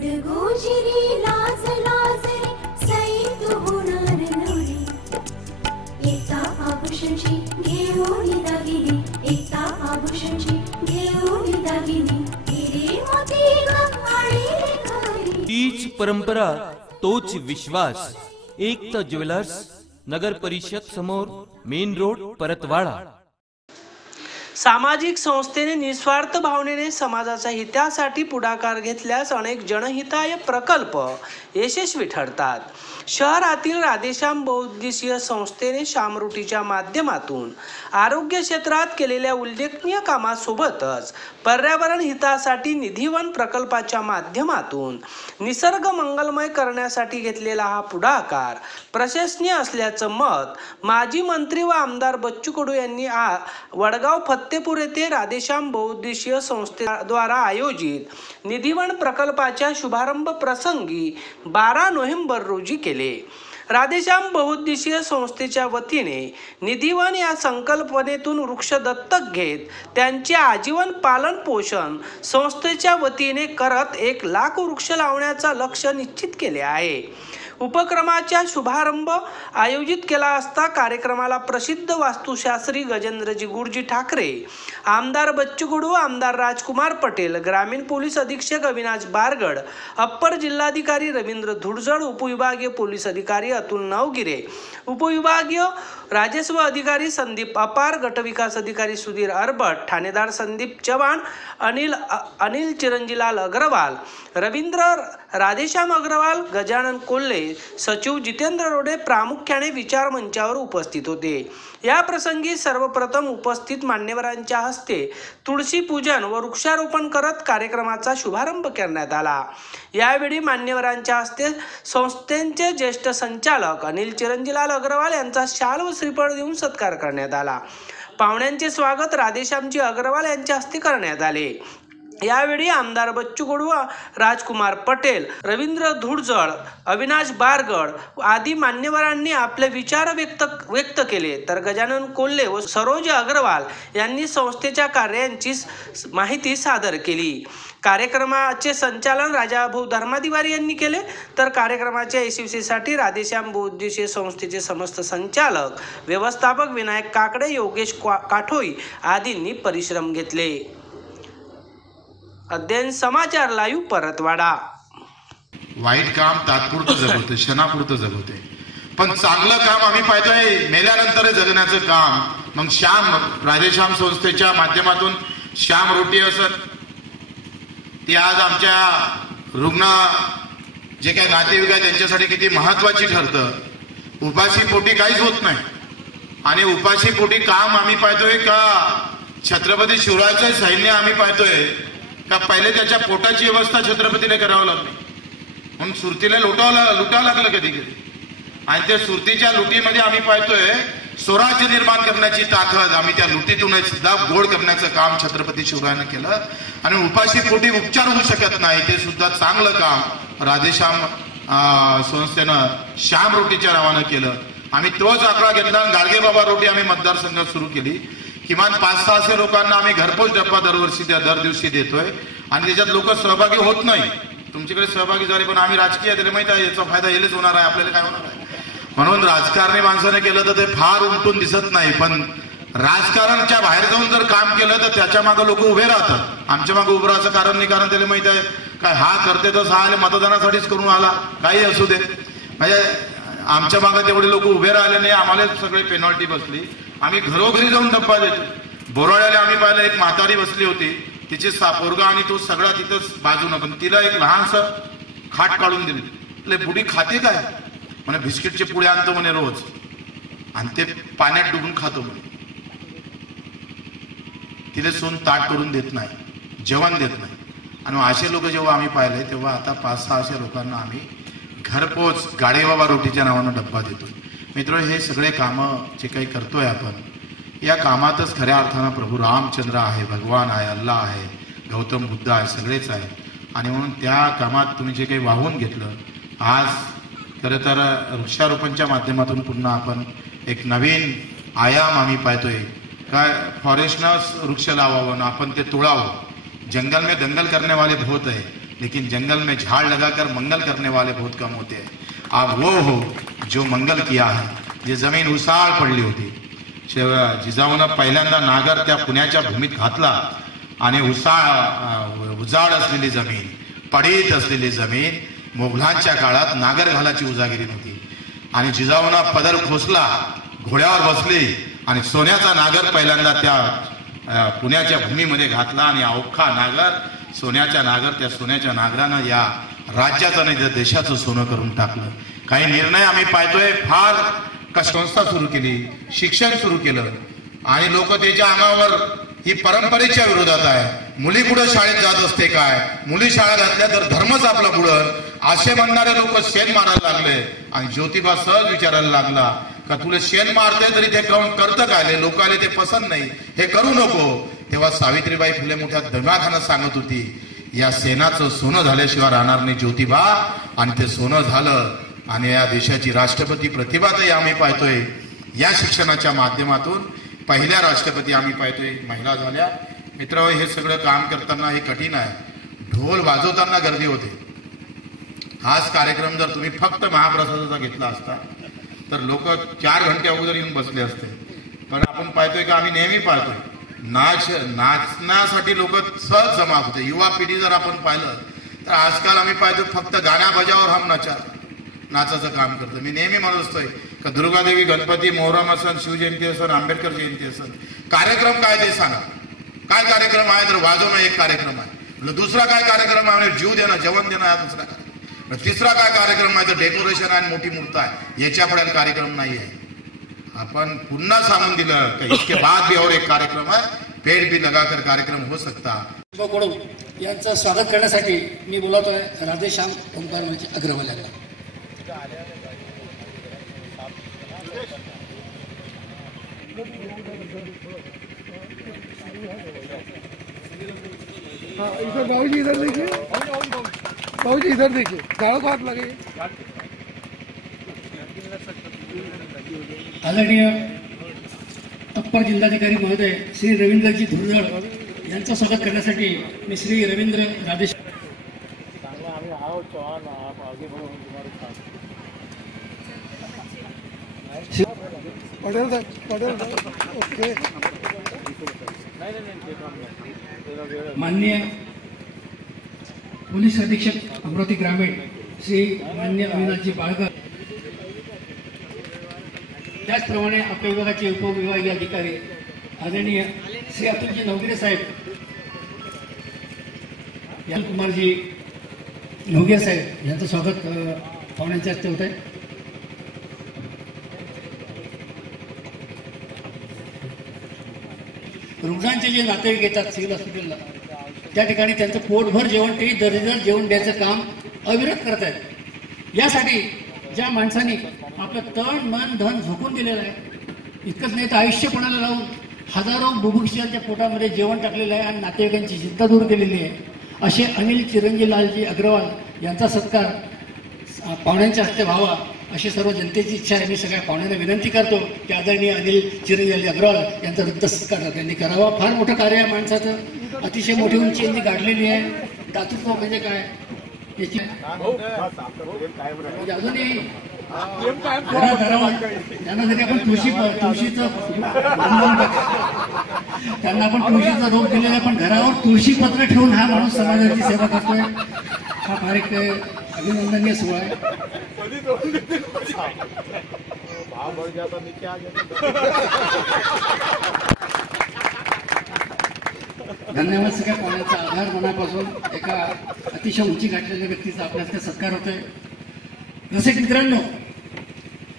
गुडगुजिरी लाज लाज रे सई तू होणार नवरी एकता आभूषणची घेऊन दागिनी एकता आभूषणची घेऊन दागिनी हिरे मोती गंगाळी घरी तीच परंपरा तोच विश्वास एकता ज्वेलर्स नगर परिषद समोर मेन रोड परतवाडा। सामाजिक संस्थेने निस्वार्थ भावनेने समाजाच्या हितासाठी पुढाकार घेतल्यास अनेक जनहिताय प्रकल्प यशस्वी ठरतात। शहरातील राधेश्याम बहुउद्देशीय संस्थेने शामरुटीच्या माध्यमातून आरोग्य क्षेत्रात केलेल्या उल्लेखनीय कामासोबतच पर्यावरण हितासाठी निधीवन प्रकल्पाच्या माध्यमातून निसर्ग मंगलमय करण्यासाठी घेतलेला हा पुढाकार प्रशंसनीय असल्याचं मत माजी मंत्री व आमदार बच्चू कडू यांनी वडगाव फत्तेपूर येथे राधेश्याम बहुउद्देशीय संस्थेद्वारा आयोजित निधीवन प्रकल्पाच्या शुभारंभ प्रसंगी 12 नोव्हेंबर रोजी केले। राधेश्याम बहुउद्देशीय संस्थेच्या वतीने निधीवन या संकल्पनेतून वृक्ष दत्तक घेत त्यांचे आजीवन पालन पोषण संस्थेच्या वतीने करत 1 लाख वृक्ष लावण्याचा लक्ष्य निश्चित केले आहे। उपक्रमाचा शुभारंभ आयोजित केला असता कार्यक्रमाला प्रसिद्ध वास्तुशास्त्री गजेंद्रजी गुरुजी ठाकरे, आमदार बच्चू कडू, आमदार राजकुमार पटेल, ग्रामीण पोलीस अधीक्षक अविनाश बारगड, अप्पर जिल्हाधिकारी रवींद्र धुडजड, उपविभागीय पोलीस अधिकारी अतुल नवगिरे, उपविभागीय राजस्व अधिकारी संदीप अपार, गटविकास अधिकारी सुधीर अरबट, ठाणेदार संदीप चव्हाण, अनिल चिरंजीलाल अग्रवाल, रवींद्र राधेश्याम अग्रवाल, गजानन कोल्हे, सचिव जितेंद्र रोडे प्रामुख्याने विचार मंचावर उपस्थित होते। या प्रसंगी सर्वप्रथम उपस्थित मान्यवरांच्या हस्ते तुळशी पूजन व वृक्षारोपण करत कार्यक्रमाचा शुभारंभ करण्यात आला। यावेळी मान्यवरांच्या हस्ते संस्थेचे ज्येष्ठ संचालक अनिल चिरंजीलाल अग्रवाल यांचा शाल व श्रीफळ देऊन सत्कार करण्यात आला। पाहुण्यांचे स्वागत राधेश्यामजी अग्रवाल यांच्या हस्ते करण्यात आले। यावेळी आमदार बच्चू कडू, राजकुमार पटेल, रवींद्र धुडजड, अविनाश बारगड आदी मान्यवरांनी आपले विचार व्यक्त केले, तर गजानन कोल्हे व सरोज अग्रवाल यांनी संस्थेच्या कार्यांची माहिती सादर केली। कार्यक्रमाचे संचालन राजाभाऊ धर्माधिकारी यांनी केले, तर कार्यक्रमाच्या यशस्वीसाठी राधेश्याम बहुउद्देशीय संस्थेचे समस्त संचालक, व्यवस्थापक विनायक काकडे, योगेश काठोई आदींनी परिश्रम घेतले। अध्ययन समाचार लाईव्ह परतवाडा। वाईट काम तात्पुरतं जगवते, क्षणापुरतं जगवते, पण चांगलं काम आम्ही पाहतोय मेल्यानंतर जगण्याचं काम। मग राधेश्याम संस्थेच्या माध्यमातून श्याम रोटी असत ती आज आमच्या रुग्ण जे काही नातेवाईक आहेत त्यांच्यासाठी किती महत्वाची ठरतं। उपाशी पोटी काहीच होत नाही आणि उपाशी पोटी काम आम्ही पाहतोय का छत्रपती शिवरायांचं सैन्य आम्ही पाहतोय का पहिले त्याच्या पोटाची व्यवस्था छत्रपतीला करावं लागली, म्हणून सुरतीला लुटावं लागलं कधी कधी, आणि त्या सुरतीच्या लुटीमध्ये आम्ही पाहतोय स्वराज्य निर्माण करण्याची ताकद आम्ही त्या लुटीतूनच सुद्धा गोड करण्याचं काम छत्रपती शिवरायानं केलं। आणि उपाशी पोटी उपचार होऊ शकत नाही ते सुद्धा चांगलं काम राधेश्याम संस्थेनं श्याम रोटीच्या नावानं केलं। आम्ही तोच आकडा घेतला, गाडगेबाबा रोटी आम्ही मतदारसंघात सुरू केली। किमान 500-600 लोकांना आम्ही घरपोच डब्बा दरवर्षी दर दिवशी देतोय आणि त्याच्यात लोक सहभागी होत नाही। तुमच्याकडे सहभागी झाले पण आम्ही राजकीय दिले माहिती आहे, याचा फायदा येलेच होणार आहे, आपल्याला काय होणार आहे। म्हणून राजकारणी माणसाने केलं तर ते फार उमटून दिसत नाही, पण राजकारणच्या बाहेर जाऊन जर काम केलं तर त्याच्या मागे लोक उभे राहतात। आमच्या मागे उभं राहायचं कारण नाही, कारण त्याला माहित आहे काय हा करते तर हा मतदानासाठीच करून आला, काही असू दे। म्हणजे आमच्या मागे तेवढे लोक उभे राहिले नाही, आम्हाला सगळे पेनॉल्टी बसली। आम्ही घरोघरी जाऊन डब्बा देतो। बोराळ्याला आम्ही पाहिलं एक म्हातारी बसली होती, तिचे पोरगा आणि तो सगळा तिथंच बाजूनं, पण तिला एक लहानसं खाट काढून दिली। એટલે बुडी खाते काय म्हणे बिस्किटचे पुढे आणतो म्हणे रोज आणि ते पाण्यात डुबून खातो म्हणे। तिला सोन ताट करून देत नाही, जेवण देत नाही। आणि असे लोक जेव्हा आम्ही पाहिले तेव्हा आता 500-600 लोकांना आम्ही घरपोच गाडगेबाबा रोटीच्या नावानं डब्बा देतो। मित्र, हे सगळे कामं जे काही करतोय आपण, या कामातच खऱ्या अर्थानं प्रभू रामचंद्र आहे, भगवान आहे, अल्लाह आहे, गौतम बुद्ध आहे, सगळेच आहे। आणि म्हणून त्या कामात तुम्ही जे काही वाहून घेतलं, आज खरं तर वृक्षारोपणच्या माध्यमातून पुन्हा आपण एक नवीन आयाम आम्ही पाहतोय। काय फॉरेस्टनं वृक्ष लावावं, आपण ते तोडावं। जंगल में दंगल करने वाले बहुत है, लेकिन जंगल में झाड़ लगाकर मंगल करने वाले बहुत कम होते हैं। आप वो हो जो मंगल किया है। जी जमीन उसाळ पडली होती, जिजाऊनं पहिल्यांदा नागर त्या पुण्याच्या भूमीत घातला आणि उजाड असलेली जमीन, पडीत असलेली जमीन मोगलांच्या काळात नागर घालाची उजागिरी नव्हती आणि जिजाऊनं पदर खोसला, घोड्यावर बसली आणि सोन्याचा नागर पहिल्यांदा त्या पुण्याच्या भूमीमध्ये घातला आणि अवखा नागर, सोन्याच्या नागर, त्या सोन्याच्या नागरानं या राज्याचं आणि देशाचं सोनं करून टाकलं। काही निर्णय आम्ही पाहतोय, फार संस्था सुरू केली, शिक्षण सुरू केलं आणि लोक त्याच्या अंगावर ही परंपरेच्या विरोधात आहे। मुली कुठं शाळेत जात असते काय, मुली शाळा घातल्या तर धर्मच आपला बुडल असे म्हणणारे लोक शेण मारायला लागले आणि ज्योतिबा सहज विचारायला लागला का तुला शेण मारते तरी ते करतं काय, लोकाले ते पसंत नाही, हे करू नको। तेव्हा सावित्रीबाई फुले मोठ्या दमाखानं सांगत होती, या शेणाचं सोनं झाल्याशिवाय राहणार नाही ज्योतिबा, आणि ते सोनं झालं आणि या देशाची राष्ट्रपती प्रतिभाताई आम्ही पाहतोय या शिक्षणाच्या माध्यमातून पहिल्या राष्ट्रपती आम्ही पाहतोय महिला झाल्या। मित्र, हे सगळं काम करताना हे कठीण आहे। ढोल वाजवताना गर्दी होते। हाच कार्यक्रम जर तुम्ही फक्त महाप्रसादाचा घेतला असता तर लोक 4 घंटे अगोदर येऊन बसले असते, पण आपण पाहतोय की आम्ही नेहमी पाहतोय नाचण्यासाठी लोक सहज जमा होते। युवा पिढी जर आपण पाहिलं तर आजकाल आम्ही पाहतो फक्त गाण्या बजावर हम नाचा, नाचाचं काम करतो। मी नेहमी म्हणत असतोय का दुर्गादेवी गणपती मोहरम असन, शिवजयंती असन, आंबेडकर जयंती असन, कार्यक्रम काय ते सांगा। काय कार्यक्रम आहे तर वाजवणं एक कार्यक्रम आहे, दुसरा काय कार्यक्रम आहे जीव देणं, जेवण देणं हा दुसरा कार्यक्रम, तिसरा काय कार्यक्रम आहे तर डेकोरेशन आहे, मोठी मूर्त आहे, याच्या पुढे कार्यक्रम नाही आहे। अपन पुन्हा सांगून दिलं कि इसके बाद भी और एक कार्यक्रम है, पेड़ भी लगाकर कार्यक्रम हो सकता। यांचं स्वागत करण्यासाठी मी बोलतोय राधेश्याम ओंकार म्हणजे अग्रवाल यांना। इधर बाबूजी, इधर देखिए बाबूजी, इधर देखिए, गाड़ों को हाथ लगे। आदरणीय अप्पर जिल्हाधिकारी महोदय श्री रवींद्रजी धुर्जळ यांचं स्वागत करण्यासाठी मी श्री रवींद्र राधेश ओके। माननीय पोलीस अधीक्षक अमरावती ग्रामीण श्री मान्य अविनाशजी बाळकर, त्याचप्रमाणे आपल्या विभागाचे उपविभागीय अधिकारी आदरणीय श्री अतुलजी नवगिरे साहेब, कुमारजी नवगिरे साहेब यांचं स्वागत पाहुण्यांच्या हस्ते होत आहे। रुग्णांचे जे नातेवाईक येतात सिव्हिल हॉस्पिटलला, त्या ठिकाणी त्यांचं पोटभर जेवण, ते दर्जेदार जेवण द्यायचं काम अविरत करत आहेत। यासाठी ज्या माणसांनी आपलं तन मन धन झोकून दिलेलं आहे, इतकंच नाही तर आयुष्यपणाला लावून हजारो बुभुक्षांच्या पोटामध्ये जेवण टाकलेलं आहे आणि नातेवाईकांची चिंता दूर केलेली आहे, असे अनिल चिरंजीलालजी अग्रवाल यांचा सत्कार पाहुण्यांच्या हस्ते व्हावा अशी सर्व जनतेची इच्छा आहे। मी सगळ्या पाहुण्यांना विनंती करतो की आदरणीय अनिल चिरंजीलालजी अग्रवाल यांचा वृत्त सत्कार त्यांनी करावा। फार मोठं कार्य आहे माणसाचं, अतिशय मोठी उंची यांनी गाठलेली आहे। दातृत्व म्हणजे काय याची अजूनही त्यांना जरी आपण तुळशीचं त्यांना आपण तुळशीचा रोप दिलेला, पण घरावर तुळशी पत्र ठेवून हा माणूस समाजाची सेवा करतोय, हा फार एक अभिनंदनीय सोहळा आहे। धन्यवाद सगळ्या पाहुण्यांचा आभार मनापासून। एका अतिशय उंची गाठलेल्या व्यक्तीचा आपल्या सत्कार होतोय। जसे मित्रांनो,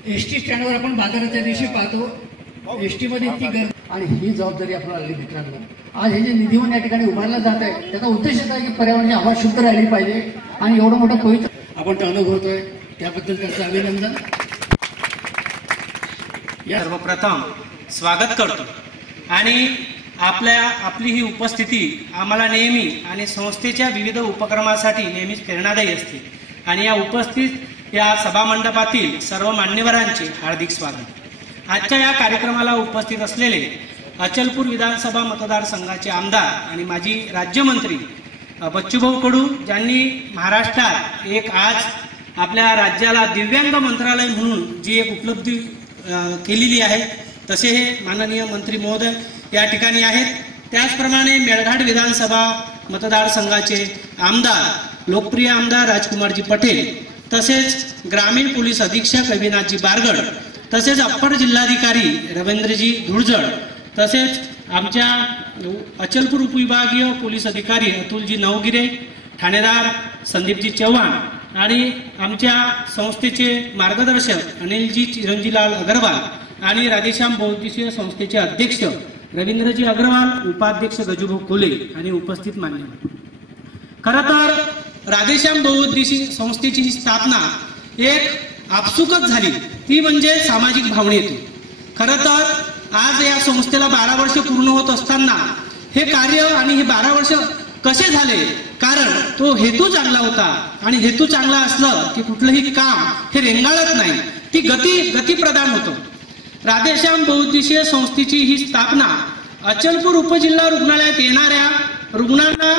एसटी स्टँडवर आपण बाजाराच्या दिवशी पाहतो, एसटी मध्ये इतकी गर्दी आणि ही जबाबदारी आपल्याला आली मित्रांनो। आज हे जे निधीवन या ठिकाणी उभारलं जात आहे त्याचा उद्देश असा आहे की पर्यावरणाची हवा शुद्ध राहिली पाहिजे आणि एवढं मोठं पवित्र आपण ते अनुभवतोय, त्याबद्दल त्यांचं अभिनंदन। सर्वप्रथम स्वागत करतो आणि आपली ही उपस्थिती आम्हाला नेहमी आणि संस्थेच्या विविध उपक्रमासाठी नेहमीच प्रेरणादायी असते आणि या उपस्थित या सभामंडपातील सर्व मान्यवरांचे हार्दिक स्वागत। आजच्या या कार्यक्रमाला उपस्थित असलेले अचलपूर विधानसभा मतदारसंघाचे आमदार आणि माजी राज्यमंत्री बच्चूभाऊ कडू, ज्यांनी महाराष्ट्रात एक आज आपल्या राज्याला दिव्यांग मंत्रालय म्हणून जी एक उपलब्धी केलेली आहे, तसे हे माननीय मंत्री महोदय या ठिकाणी आहेत. त्याचप्रमाणे मेळघाट विधानसभा मतदारसंघाचे आमदार, लोकप्रिय आमदार राजकुमारजी पटेल, तसेच ग्रामीण पोलीस अधीक्षक अविनाशजी बारगड, तसेच अप्पर जिल्हाधिकारी रवींद्रजी धुळजड, तसेच आमच्या अचलपूर उपविभागीय पोलीस अधिकारी अतुलजी नवगिरे, ठाणेदार संदीपजी चव्हाण आणि आमच्या संस्थेचे मार्गदर्शक अनिलजी चिरंजीलाल अग्रवाल आणि राधेश्याम बहुउद्देशीय संस्थेचे अध्यक्ष रवींद्रजी अग्रवाल, उपाध्यक्ष गजूभाऊ कोले आणि उपस्थित मान्यवर. खरं तर राधेश्याम बहुउद्देशीय संस्थेची ही स्थापना एक आपसुकच झाली, ती म्हणजे सामाजिक भावनेतून. खरं तर आज या संस्थेला 12 वर्ष पूर्ण होत असताना हे कार्य आणि हे 12 वर्ष कसे झाले, कारण तो हेतू चांगला होता आणि हेतू चांगला असलं की कुठलंही काम हे रेंगाळत नाही, ती गती प्रदान होतो. राधेश्याम बहुउद्देशीय संस्थेची ही स्थापना अचलपूर उपजिल्हा रुग्णालयात येणाऱ्या रुग्णांना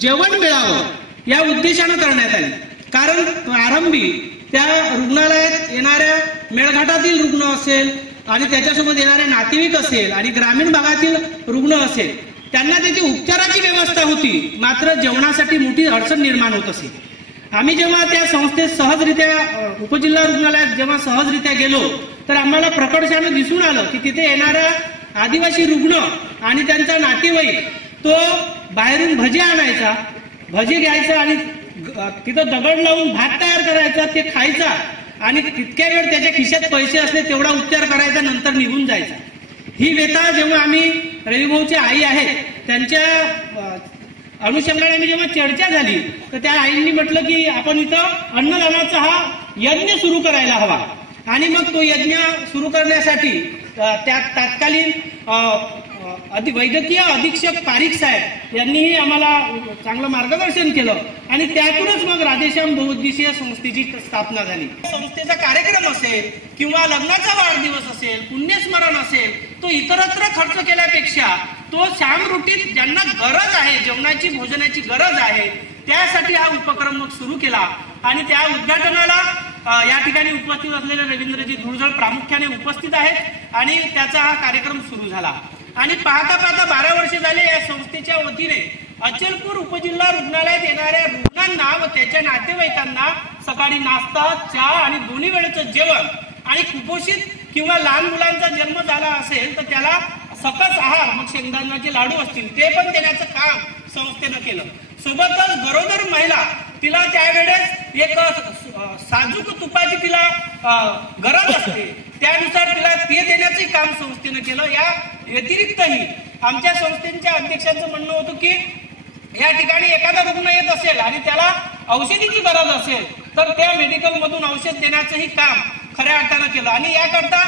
जेवण मिळावं या उद्देशानं करण्यात आली. कारण प्रारंभी त्या रुग्णालयात येणाऱ्या मेळघाटातील रुग्ण असेल आणि त्याच्यासोबत येणारे नातेवाईक असेल आणि ग्रामीण भागातील रुग्ण असेल, त्यांना त्याची उपचाराची व्यवस्था होती, मात्र जेवणासाठी मोठी अडचण निर्माण होत असे. आम्ही जेव्हा त्या संस्थेत सहजरित्या उपजिल्हा रुग्णालयात जेव्हा सहजरित्या गेलो तर आम्हाला प्रकर्षानं दिसून आलं की तिथे येणारा आदिवासी रुग्ण आणि त्यांचा नातेवाईक तो बाहेरून भजे आणायचा, भजे घ्यायचा आणि तिथं दगड लावून भात तयार करायचा, ते खायचा आणि तितक्या वेळ त्याच्या खिशात पैसे असले तेवढा उपचार करायचा, नंतर निघून जायचा. ही व्यथा जेव्हा आम्ही रविभाऊची आई आहेत त्यांच्या अनुषंगाने आम्ही जेव्हा चर्चा झाली तर त्या आईंनी म्हटलं की आपण इथं अन्नदानाचा हा यज्ञ सुरू करायला हवा. आणि मग तो यज्ञ सुरू करण्यासाठी त्या तत्कालीन वैद्यकीय अधीक्षक पारिक साहेब यांनीही आम्हाला चांगलं मार्गदर्शन केलं आणि त्यातूनच मग राधेश्याम बहुउद्देशीय संस्थेची स्थापना झाली. संस्थेचा कार्यक्रम असेल किंवा लग्नाचा वाढदिवस असेल, पुण्यस्मरण असेल, तो इतरत्र खर्च केल्यापेक्षा तो श्यामरूटीत ज्यांना गरज आहे, जेवणाची भोजनाची गरज आहे, त्यासाठी हा उपक्रम मग सुरू केला. आणि त्या उद्घाटनाला या ठिकाणी उपस्थित असलेले रवींद्रजी धुळजड प्रामुख्याने उपस्थित आहेत आणि त्याचा हा कार्यक्रम सुरू झाला. आणि पाहता 12 वर्ष झाले या संस्थेच्या वतीने अचलपूर उपजिल्हा रुग्णालयात येणाऱ्या रुग्णांना व त्याच्या नातेवाईकांना सकाळी नाश्ता, चहा आणि दोन्ही वेळेचं जेवण आणि कुपोषित किंवा लहान मुलांचा जन्म झाला असेल तर त्याला सकस आहार, मग शेंगदाण्याचे लाडू असतील ते पण देण्याचं काम संस्थेनं केलं. सोबतच गरोदर महिला तिला त्यावेळेस एक साजूक तुपाची तिला गरज असते, त्यानुसार तिला ते देण्याचे काम संस्थेनं केलं. या व्यतिरिक्तही आमच्या संस्थेच्या अध्यक्षांचं म्हणणं होतं की या ठिकाणी एखादा रुग्ण येत असेल आणि त्याला औषधीची गरज असेल तर त्या मेडिकल मधून औषध देण्याचंही काम खऱ्या अर्थानं केलं. आणि याकरता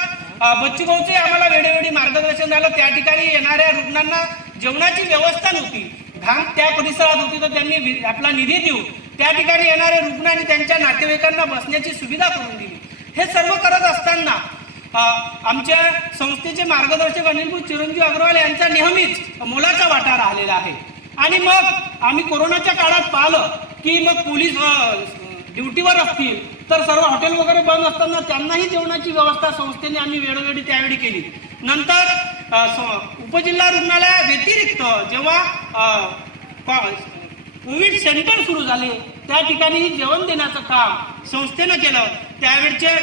बच्चूभाऊचे आम्हाला वेळोवेळी मार्गदर्शन झालं. त्या ठिकाणी येणाऱ्या रुग्णांना जेवणाची व्यवस्था नव्हती, घाण त्या परिसरात होती, तर त्यांनी आपला निधी देऊन त्या ठिकाणी येणारे रुग्ण आणि त्यांच्या नातेवाईकांना बसण्याची सुविधा करून दिली. हे सर्व करत असताना आमच्या संस्थेचे मार्गदर्शक अनिलभाऊ चिरंजीव अग्रवाल यांचा नेहमीच मोलाचा वाटा राहिलेला आहे. आणि मग आम्ही कोरोनाच्या काळात पाहिलं की मग पोलीस ड्युटीवर असतील तर सर्व हॉटेल वगैरे बंद असताना त्यांनाही जेवणाची व्यवस्था संस्थेने आम्ही वेळोवेळी त्यावेळी केली. नंतर उपजिल्हा रुग्णालया व्यतिरिक्त जेव्हा कोविड सेंटर सुरू झाले त्या ठिकाणी जेवण देण्याचं काम संस्थेनं केलं. त्यावेळचे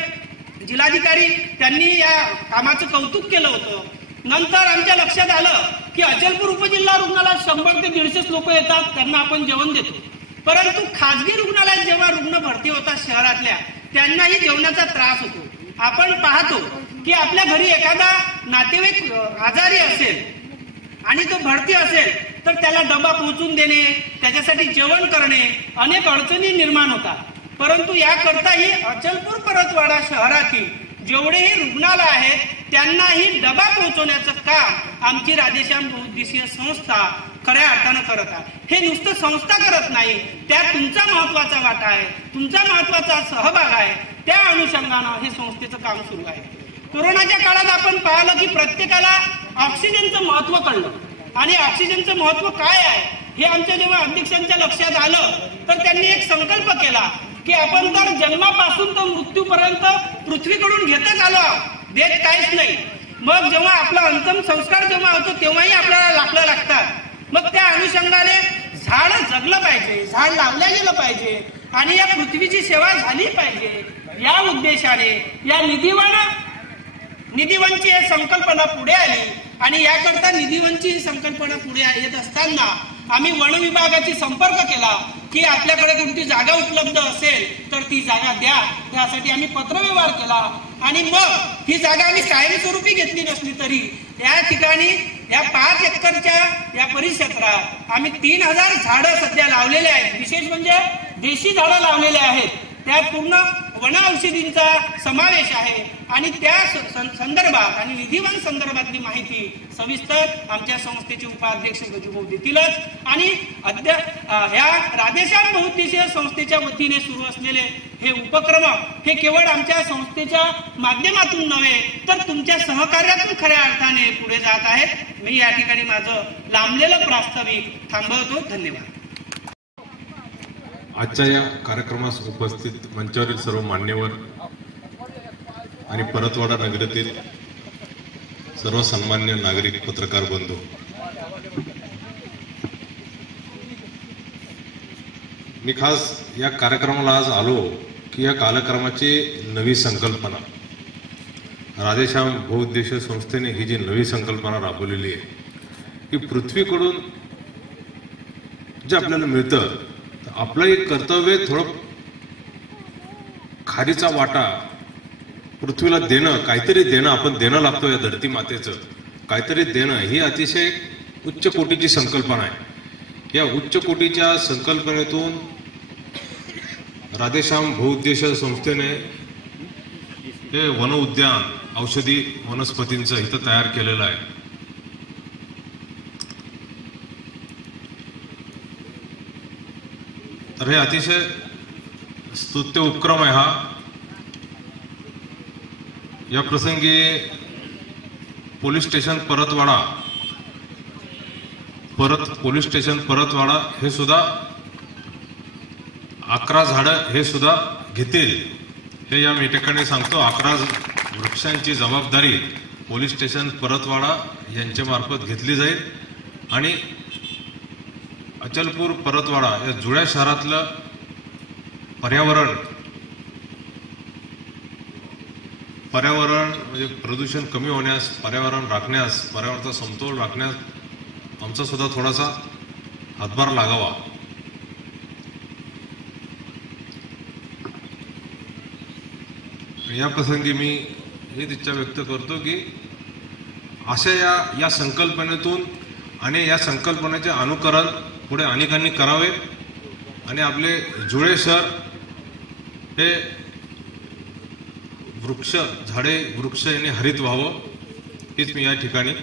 जिल्हाधिकारी त्यांनी या कामाचं कौतुक केलं होतं. नंतर आमच्या लक्षात आलं की अचलपूर उपजिल्हा रुग्णालयात 100 ते 150 लोक येतात, त्यांना आपण जेवण देतो. परंतु खाजगी रुग्णालयात जेव्हा रुग्ण भरती होतात शहरातल्या, त्यांनाही जेवणाचा त्रास होतो. आपण पाहतो की आपल्या घरी एखादा नातेवाईक आजारी असेल आणि तो भरती असेल तर त्याला डबा पोहोचून देणे, त्याच्यासाठी जेवण करणे, अनेक अडचणी निर्माण होतात. परंतु याकरताही अचलपूर परतवाडा शहरातील जेवढेही रुग्णालय आहेत त्यांनाही डबा पोहोचवण्याचं काम आमची राधेश्याम बहुउद्देशीय संस्था खऱ्या अर्थानं करत आहे. हे नुसतं संस्था करत नाही, त्यात तुमचा महत्वाचा वाटा आहे, तुमचा महत्वाचा सहभाग आहे. त्या अनुषंगानं हे संस्थेचं काम सुरू आहे. कोरोनाच्या काळात आपण पाहिलं की प्रत्येकाला ऑक्सिजनचं महत्व कळलं आणि ऑक्सिजनचं महत्व काय आहे हे आमच्या जेव्हा अध्यक्षांच्या लक्षात आलं तर त्यांनी एक संकल्प केला की आपण तर जन्मापासून तर मृत्यूपर्यंत पृथ्वीकडून घेतच आलो आहोत, देत काहीच नाही. मग जेव्हा आपला अंतिम संस्कार जेव्हा होतो तेव्हाही आपल्याला लाकडं लागतात. मग त्या अनुषंगाने झाड जगलं पाहिजे, झाड लावलं गेलं पाहिजे आणि या पृथ्वीची सेवा झाली पाहिजे. या उद्देशाने या निधीवनची संकल्पना पुढे आली आणि याकरता निधीवनची संकल्पना पुढे येत असताना आम्ही वन विभागाशी संपर्क केला की आपल्याकडे कोणती जागा उपलब्ध असेल तर ती जागा द्या. त्यासाठी आम्ही पत्रव्यवहार केला आणि मग ही जागा आम्ही कायमस्वरूपी घेतली नसली तरी या ठिकाणी या 5 एकरच्या या परिक्षेत्रात आम्ही 3000 झाडं सध्या लावलेले आहेत. विशेष म्हणजे देशी झाडं लावलेले आहेत. त्यात पूर्ण वन औषधींचा समावेश आहे आणि त्या संदर्भात आणि निधीवन संदर्भातली माहिती सविस्तर आमच्या संस्थेचे उपाध्यक्ष गजूभाऊ देतीलच. आणि ह्या राधेश्याम बहुउद्देशीय संस्थेच्या वतीने सुरू असलेले हे उपक्रम हे केवळ आमच्या संस्थेच्या माध्यमातून नव्हे तर तुमच्या सहकार्यातून खऱ्या अर्थाने पुढे जात आहेत. मी या ठिकाणी माझं लांबलेलं प्रास्ताविक थांबवतो. धन्यवाद. आजच्या या कार्यक्रमास उपस्थित मंचावरील सर्व मान्यवर आणि परतवाडा नगरातील सर्व सन्मान्य नागरिक पत्रकार बंधू, मी खास या कार्यक्रमाला आज आलो की या कार्यक्रमाची नवी संकल्पना राधेश्याम बहुउद्देशीय संस्थेने ही जी नवी संकल्पना राबवलेली आहे की पृथ्वीकडून जे आपल्याला मिळतं आपलं एक कर्तव्य थोडं खारीचा वाटा पृथ्वीला देणं, काहीतरी देणं आपण देणं लागतो. या धरती मातेचं काहीतरी देणं ही अतिशय उच्च कोटीची संकल्पना आहे. या उच्च कोटीच्या संकल्पनेतून राधेश्याम बहुउद्देशीय संस्थेने हे वन उद्यान औषधी वनस्पतींचं इथं तयार केलेलं आहे. तर हे अतिशय स्तुत्य उपक्रम आहे हा. या प्रसंगी पोलीस स्टेशन परतवाडा हे सुद्धा 11 झाडं हे सुद्धा घेतील हे या मी ठिकाणी सांगतो. 11 वृक्षांची जबाबदारी पोलीस स्टेशन परतवाडा यांच्या मार्फत घेतली जाईल आणि अचलपूर परतवाडा या जुळ्या शहरातलं पर्यावरण म्हणजे प्रदूषण कमी होण्यास, पर्यावरण राखण्यास, पर्यावरणाचा समतोल राखण्यास आमचा सुद्धा थोडासा हातभार लागावा. या प्रसंगी मी हे इच्छा व्यक्त करतो की अशा या संकल्पनेतून आणि या संकल्पनेचे अनुकरण पुढे अनेकांनी करावे आणि आपले जुळे शहर हे वृक्ष यांनी हरित व्हावं हीच मी या ठिकाणी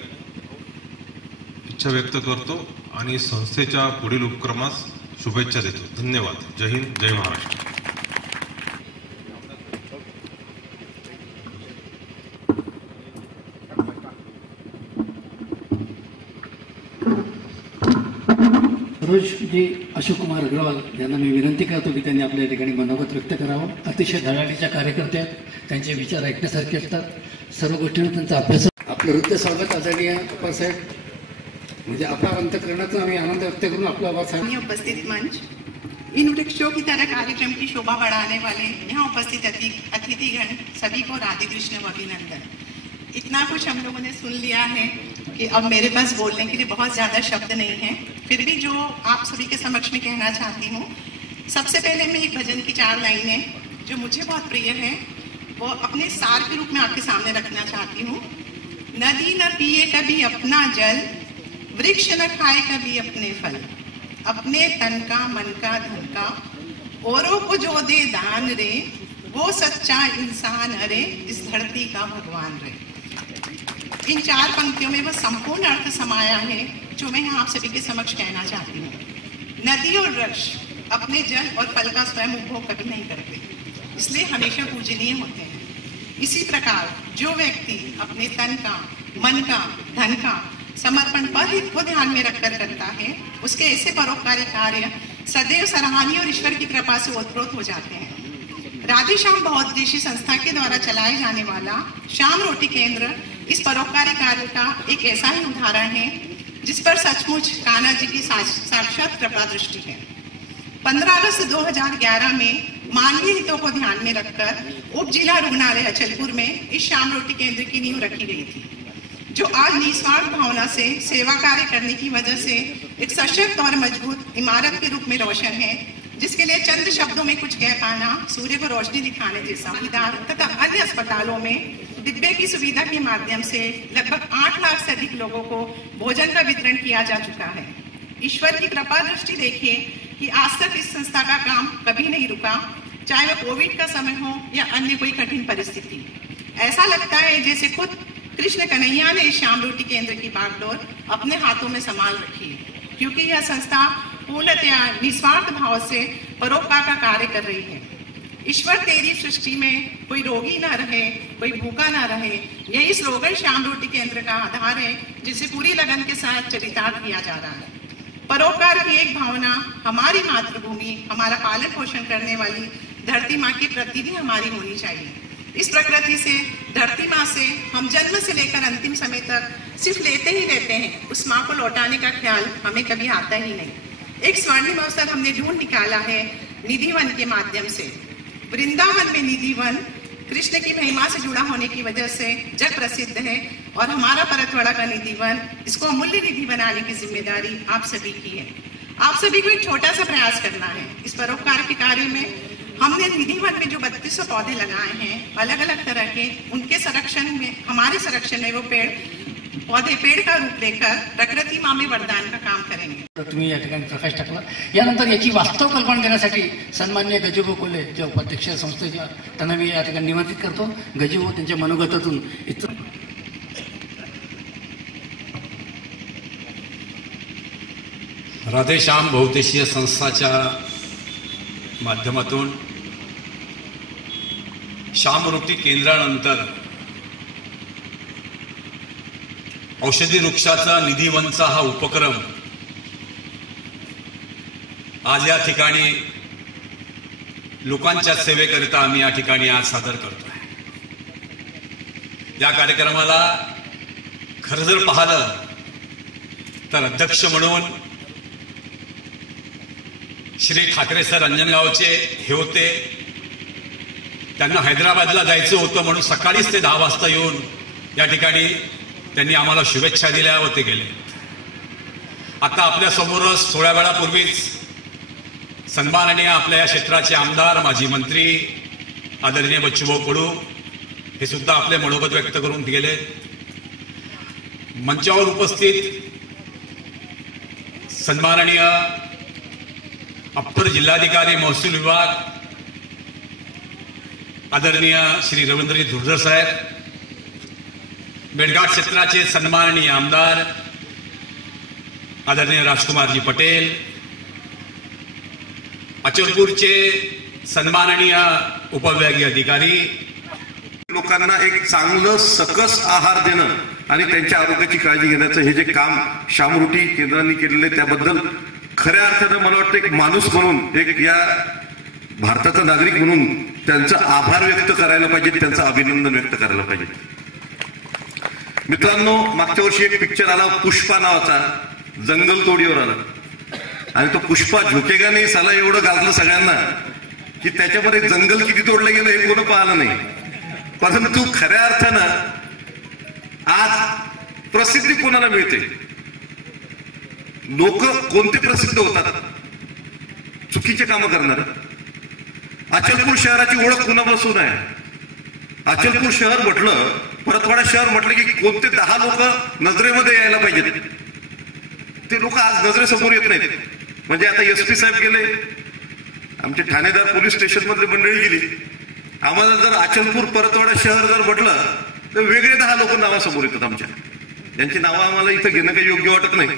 इच्छा व्यक्त करतो आणि संस्थेच्या पुढील उपक्रमास शुभेच्छा देतो. धन्यवाद. जय हिंद, जय महाराष्ट्र. सरोजजी अशोक कुमार अग्रवाल यांना मी विनंती करतो की त्यांनी आपल्या ठिकाणी मनोगत व्यक्त करावं. अतिशय धडाडीच्या कार्यकर्ते आहेत, त्यांचे विचार ऐकण्यासारखे असतात. सर्व गोष्टींवर त्यांचा अभ्यास. आपलं हृदय स्वागत आदरणीय अप्पासाहेब, म्हणजे आपला अंतकरणाचा आम्ही आनंद व्यक्त करून आपला आवाज. उपस्थित मंच, इन वृक्षों की तरह कार्यक्रम की शोभा बढ़ाने वाले यहाँ उपस्थित अतिथिगण सभी को राधे कृष्ण व अभिनंदन. इतना कुछ हम लोगों ने सुन लिया है कि अब मेरे पास बोलने के लिए बहुत ज़्यादा शब्द नहीं है. फिर भी जो आप सभी के समक्ष में कहना चाहती हूँ, सबसे पहले मैं एक भजन की 4 लाइनें जो मुझे बहुत प्रिय है वो अपने सार के रूप में आपके सामने रखना चाहती हूँ. नदी न पिए कभी अपना जल, वृक्ष न खाए कभी अपने फल, अपने तन का मन का धन का औरों को जो दे दान रे, वो सच्चा इंसान अरे, इस धरती का भगवान रे. इन 4 पंक्तियों में वह संपूर्ण अर्थ समाया है जो मैं आप सभी के समक्ष कहना चाहती हूँ. नदी और वृक्ष अपने जल और फल का स्वयं उपभोग कभी नहीं करते, इसलिए हमेशा पूजनीय होते हैं. इसी प्रकार जो व्यक्ति अपने तन का, मन का, धन का समर्पण पद को ध्यान में रखकर करता है, उसके ऐसे परोपकारी कार्य सदैव सराहनीय और ईश्वर की कृपा से ओतप्रोत हो जाते हैं। राधे श्याम बहुउद्देशीय संस्था के द्वारा चलाए जाने वाला श्याम रोटी केंद्र इस परोपकारी कार्य का एक ऐसा ही उदाहरण है जिस पर सचमुच कान्हा जी की साक्षात कृपा दृष्टि है। 15 अगस्त 2011 में मानवीय हितों को ध्यान में रखकर उप जिला रुग्णालय अचलपुर में इस श्याम रोटी केंद्र की नींव रखी गई थी, जो आज निस्वार्थ भावना से सेवा कार्य करने की वजह से एक सशक्त और मजबूत इमारत के रूप में रोशन है, जिसके लिए चंद शब्दों में कुछ कह पाना सूर्य को रोशनी दिखाने जैसा। तथा अन्य अस्पतालों में डिब्बे की सुविधा के माध्यम से लगभग 8 लाख से अधिक लोगों को भोजन का वितरण किया जा चुका है। ईश्वर की कृपा दृष्टि देखिए कि आज तक इस संस्था का काम कभी नहीं रुका, चाहे वह कोविड का समय हो या अन्य कोई कठिन परिस्थिति। ऐसा लगता है जैसे खुद कृष्ण कन्हैया ने श्याम रोटी केंद्र की बागडोर अपने हाथों में संभाल रखी है, क्योंकि यह संस्था पूर्णतया निस्वार्थ भाव से परोपकार का कार्य कर रही है। ईश्वर तेरी सृष्टि में कोई रोगी ना रहे, कोई भूखा ना रहे, यही स्लोगन श्याम रोटी केंद्र का आधार है, जिसे पूरी लगन के साथ चरितार्थ किया जा रहा है। परोपकार की एक भावना हमारी मातृभूमि, हमारा पालन पोषण करने वाली धरती माँ के प्रति भी हमारी होनी चाहिए। इस प्रकृति से, धरती माँ से हम जन्म से लेकर अंतिम समय तक सिर्फ लेते ही रहते हैं, उस माँ को लौटाने का ख्याल हमें कभी आता ही नहीं। एक स्वर्णिम अवसर हमने ढूंढ निकाला है निधिवन के माध्यम से। वृंदावन में निधिवन कृष्ण की महिमा से जुड़ा होने की वजह से जग प्रसिद्ध है, और हमारा परतवाड़ा का निधिवन, इसको अमूल्य निधि बनाने की जिम्मेदारी आप सभी की है। आप सभी को एक छोटा सा प्रयास करना है। इस परोपकार के कार्य में हमने निधिवन में जो 3200 पौधे लगाए हैं अलग अलग तरह के, उनके संरक्षण में, हमारे संरक्षण में वो पौधे पेड़ का रूप लेकर प्रकृती माँ में वरदान का काम करेंगे। तर तुम्ही या ठिकाणी प्रकाश टाकला। यानंतर याची वास्तव कल्पना देण्यासाठी सन्माननीय गजूभाऊ कोल्हे जे उपाध्यक्ष संस्थेच्या, त्यांना मी या ठिकाणी निमंत्रित करतो। गजूभाऊ त्यांच्या मनोगतातून इथं राधेश्याम बहुउद्देशीय संस्थाच्या माध्यमातून श्याम रोटी केंद्रानंतर औषधी वृक्षाचा निधिवनचा हा उपक्रम आज या ठिकाणी लोकांच्या सेवेकरिता आम्ही या ठिकाणी आज सादर करतोय। या कार्यक्रमाला खरं जर पाहिलं तर अध्यक्ष म्हणून श्री ठाकरे सर अंजनगावचे हे होते। त्यांना हैदराबादला जायचं होतं म्हणून सकाळीच ते 10 वाजता येऊन या ठिकाणी त्यांनी आम्हाला शुभेच्छा दिल्या व ते गेले। आता आपल्या समोरच थोड्या वेळापूर्वीच सन्माननीय आपल्या या क्षेत्राचे आमदार, माजी मंत्री आदरणीय बच्चूभाऊ कडू हे सुद्धा आपले मनोगत व्यक्त करून गेले। मंचावर उपस्थित सन्माननीय अप्पर जिल्हाधिकारी महसूल विभाग आदरणीय श्री रवींद्रजी धुर्जर साहेब, मेळघाट क्षेत्राचे सन्माननीय आमदार आदरणीय राजकुमारजी पटेल, अचलपूरचे सन्माननीय उपविभागीय अधिकारी, लोकांना एक चांगलं सकस आहार देणं आणि त्यांच्या आरोग्याची काळजी घेण्याचं हे जे काम श्याम रोटी केंद्रांनी केलेले, त्याबद्दल खऱ्या अर्थानं मला वाटतं एक माणूस म्हणून, एक या भारताचा नागरिक म्हणून त्यांचा आभार व्यक्त करायला पाहिजे, त्यांचं अभिनंदन व्यक्त करायला पाहिजे। मित्रांनो, मागच्या वर्षी एक पिक्चर आला पुष्पा नावाचा, जंगल तोडीवर आला, आणि तो पुष्पा झुकेगा नाही साला एवढं गाजलं सगळ्यांना की त्याच्यामध्ये जंगल किती तोडलं गेलं हे कोण पाहिलं नाही। परंतु खऱ्या अर्थानं आज प्रसिद्धी कोणाला मिळते? लोक कोणते प्रसिद्ध होतात? चुकीचे कामं करणार। अचलपूर शहराची ओळख कुणापासून आहे? अचलपूर शहर म्हटलं, परतवाडा शहर म्हटलं की कोणते 10 लोक नजरेमध्ये यायला पाहिजेत, ते लोक आज नजरेसमोर येत नाहीत। म्हणजे आता SP साहेब गेले, आमचे ठाणेदार पोलीस स्टेशन मधली मंडळी गेली, आम्हाला जर अचलपूर परतवाडा शहर जर म्हटलं तर वेगळे 10 लोक नावासमोर येतात आमच्या, त्यांची नावं आम्हाला इथं घेणं काही योग्य वाटत नाही।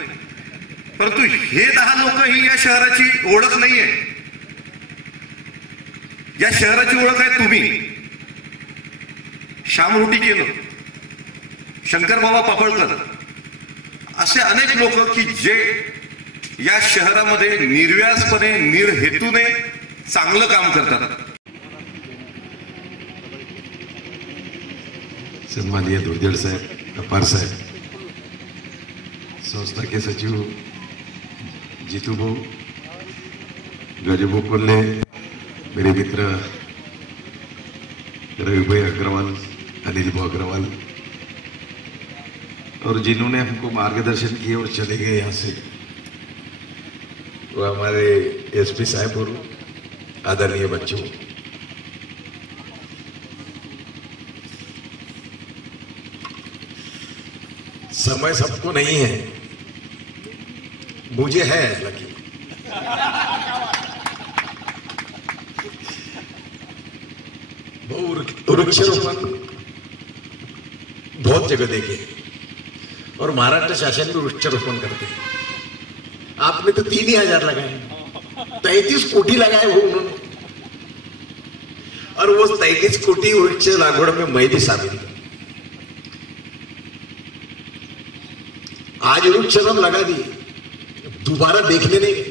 परंतु हे 10 लोक ही या शहराची ओळख नाहीये। या शहराची ओळख आहे तुम्ही। श्याम रोटी केलं, शंकर बाबा पापळकर, असे अनेक लोक की जे या शहरामध्ये निर्व्यासपणे निर्हेतूने चांगलं काम करतात. सम्मानीय धुर्जड़ साहब, अपार साहब, संस्था के सचिव जीतू भाऊ, गजबो कोल्हे, मेरे मित्र रवि भाई अग्रवाल, अनिल भाई अग्रवाल, और जिन्होंने हमको मार्गदर्शन किए और चले गए यहाँ से, वो हमारे एसपी साहब और आदरणीय बच्चों. समय सबको नहीं है, मुझे है लकी. वृक्षारोपण बहुत जगह देखे और महाराष्ट्र शासन भी वृक्षारोपण करते हैं. आपने तो 3,000 लगाए, 33 कोटी लगाए वो उन्होंने, और वो 33 कोटी वृक्ष लागवड़ में मैं भी शामिल हूं. आज वृक्षारोपण लगा दिए, दोबारा देखने नहीं.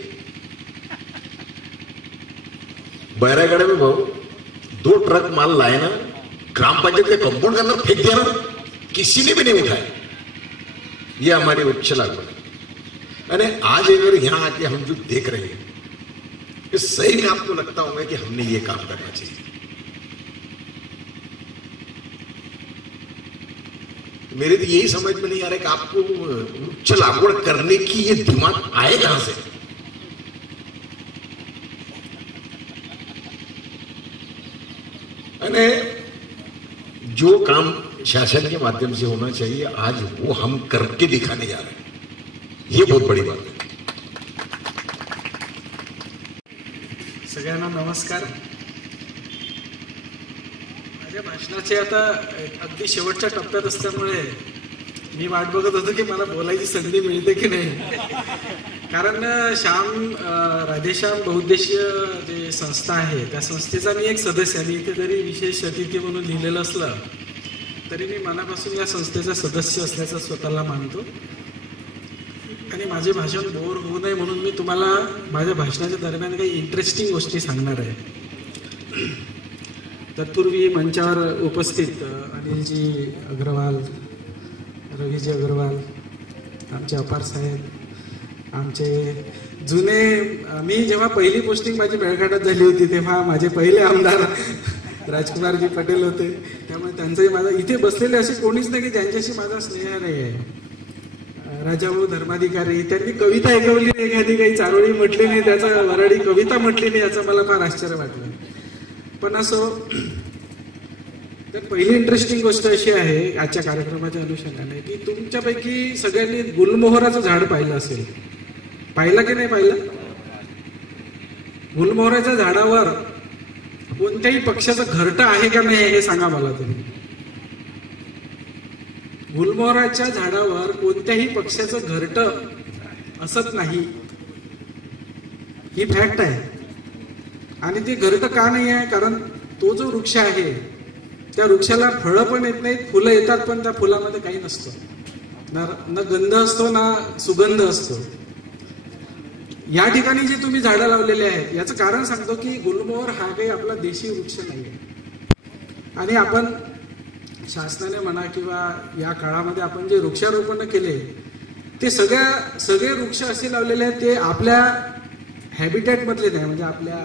बैरागढ़ में भाऊ 2 ट्रक माल लाए ना, ग्राम पंचायत के कंपाउंड के अंदर फेंक दिया ना, किसी ने भी नहीं उठाया. ये हमारी वृक्ष लागवड़. अरे आज अगर यहां आके हम जो देख रहे हैं, इस सही में आपको लगता होगा कि हमने ये काम करना चाहिए. मेरे तो यही समझ में नहीं आ रहा कि आपको वृक्ष लागवड़ करने की ये दिमाग आए कहां से. अरे जो काम शासन के माध्यम से होना चाहिए, आज वो हम करके दिखाने जा रहे हैं. ये बहुत बड़ी बात है. सगळ्यांना नमस्कार. माझ्या भाषणाचे आता अगदी शेवटच्या टप्प्यात असल्यामुळे मी वाट बघत होतो की मला बोलायची संधी मिळते की नाही. कारण राधेश्याम बहुउद्देशीय जे संस्था आहे त्या संस्थेचा मी एक सदस्य आहे. इथे जरी विशेष अतिथी म्हणून लिहिलेलं असलं तरी मी मनापासून या संस्थेचा सदस्य असल्याचं स्वतःला मानतो. आणि माझे भाषण बोर होऊ नये म्हणून मी तुम्हाला माझ्या भाषणाच्या दरम्यान काही इंटरेस्टिंग गोष्टी सांगणार आहे. तत्पूर्वी मंचावर उपस्थित अनिलजी अग्रवाल, रवीजी अग्रवाल, आमचे अपार साहेब, आमचे जुने, मी जेव्हा पहिली पोस्टिंग माझी मेळघाटात झाली होती तेव्हा माझे पहिले आमदार राजकुमारजी पटेल होते. त्यामुळे त्यांचंही माझा इथे बसलेले असे कोणीच नाही की ज्यांच्याशी माझा स्नेह नाही आहे. राजाभाऊ धर्माधिकारी, त्यांनी कविता ऐकवली नाही, एखादी काही चारोळी म्हटली नाही, त्याचा वराडी कविता म्हटली नाही, याचं मला फार आश्चर्य वाटलं. पण असं, तर पहिली इंटरेस्टिंग गोष्ट अशी आहे आजच्या कार्यक्रमाच्या अनुषंगाने की तुमच्यापैकी सगळ्यांनी गुलमोहराचं झाड पाहिलं असेल. पाहिलं की नाही पाहिलं? गुलमोहराच्या झाडावर कोणत्याही पक्षाचं घरटं आहे का नाही हे सांगा मला तुम्ही. गुलमोहराच्या झाडावर कोणत्याही पक्षाचं घरटं असत नाही, ही फॅक्ट आहे. आणि ते घरटं का नाही आहे? कारण तो जो वृक्ष आहे त्या वृक्षाला फळं पण येत नाहीत, फुलं येतात पण त्या फुलामध्ये काही नसतं, न गंध असतो ना सुगंध असतो. या ठिकाणी जे तुम्ही झाडं लावलेले आहेत याचं कारण सांगतो की गुलमोहर हा काही आपला देशी वृक्ष नाही आहे. आणि आपण शासनाने म्हणा किंवा या काळामध्ये आपण जे वृक्षारोपण केले ते सगळे वृक्ष असे लावलेले आहेत ते आपल्या हॅबिटॅट मधले नाही, म्हणजे आपल्या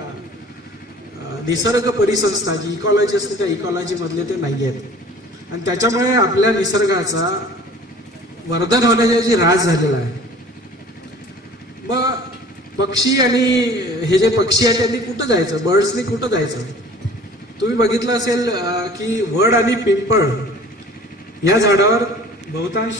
निसर्ग परिसंस्था जी इकॉलॉजी असते त्या इकॉलॉजी मधले ते नाही आहेत. आणि त्याच्यामुळे आपल्या निसर्गाचा वर्धन होण्याच्या जी ऱ्हास झालेला आहे. मग पक्षी आणि हे जे पक्षी आहेत त्यांनी कुठं जायचं, बर्ड्सनी कुठं जायचं? तुम्ही बघितलं असेल की वड आणि पिंपळ या झाडावर बहुतांश